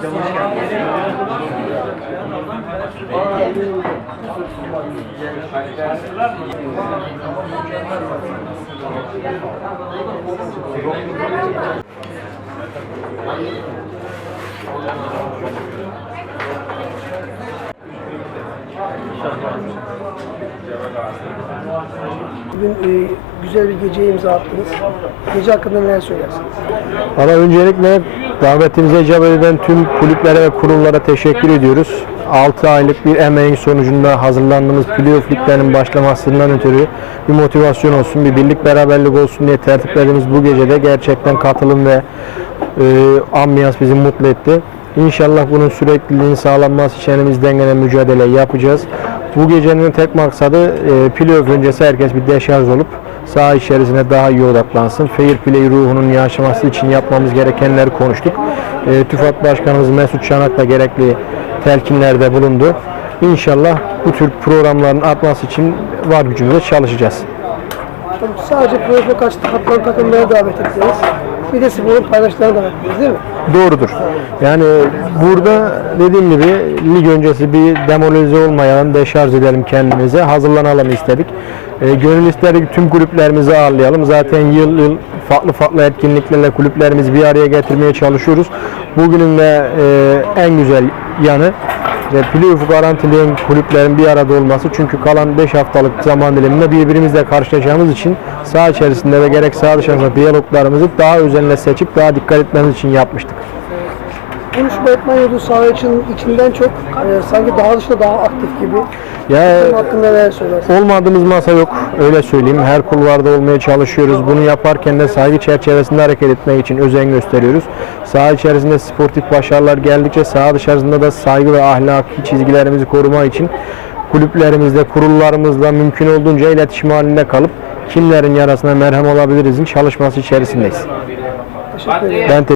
İnşallah. Bugün e, güzel bir geceye imza attınız. Gece hakkında neler söylersiniz? Valla öncelikle davetimize icabet eden tüm kulüplere ve kurumlara teşekkür ediyoruz. 6 aylık bir emeğin sonucunda hazırlandığımız playoff liglerinin başlamasından ötürü bir motivasyon olsun, bir birlik beraberlik olsun diye tertiplediğimiz bu gecede gerçekten katılım ve e, ambiyans bizi mutlu etti. İnşallah bunun sürekliliğinin sağlanması için elimizden gelen mücadele yapacağız. Bu gecenin tek maksadı e, playoff öncesi herkes bir deşarj olup saha içerisine daha iyi odaklansın. Fair play ruhunun yaşaması için yapmamız gerekenleri konuştuk. E, TÜFAD Başkanımız Mesut Çanak'la gerekli telkinlerde bulundu. İnşallah bu tür programların artması için var gücümüzle çalışacağız. Tabii Sadece proje kaçtı katılan takımlara davet ettiniz. Bir de sporun paydaşlarına davet ettiniz değil mi? Doğrudur. Yani burada dediğim gibi lig öncesi bir demoralize olmayan deşarj edelim kendimize. Hazırlanalım istedik. E, gönül istedik tüm kulüplerimizi ağırlayalım. Zaten yıl yıl farklı farklı etkinliklerle kulüplerimizi bir araya getirmeye çalışıyoruz. Bugünün de e, en güzel yanı ve playoff garantileyen kulüplerin bir arada olması. Çünkü kalan 5 haftalık zaman diliminde birbirimizle karşılaşacağımız için saha içerisinde ve gerek saha dışarısında diyaloglarımızı daha özenle seçip daha dikkat etmemiz için yapmıştık. Konuşma etmiyordu saha için içinden çok e, sanki daha dışında daha aktif gibi. Ya hakkında neler söylersiniz? olmadığımız masa yok öyle söyleyeyim. Her kulvarda olmaya çalışıyoruz. Bunu yaparken de saygı çerçevesinde hareket etmek için özen gösteriyoruz. Saha içerisinde sportif başarılar geldikçe saha dışarısında da saygı ve ahlaki çizgilerimizi koruma için kulüplerimizle, kurullarımızla mümkün olduğunca iletişim halinde kalıp kimlerin yarasına merhem olabilirizin çalışması içerisindeyiz. Teşekkür ederim. Ben te-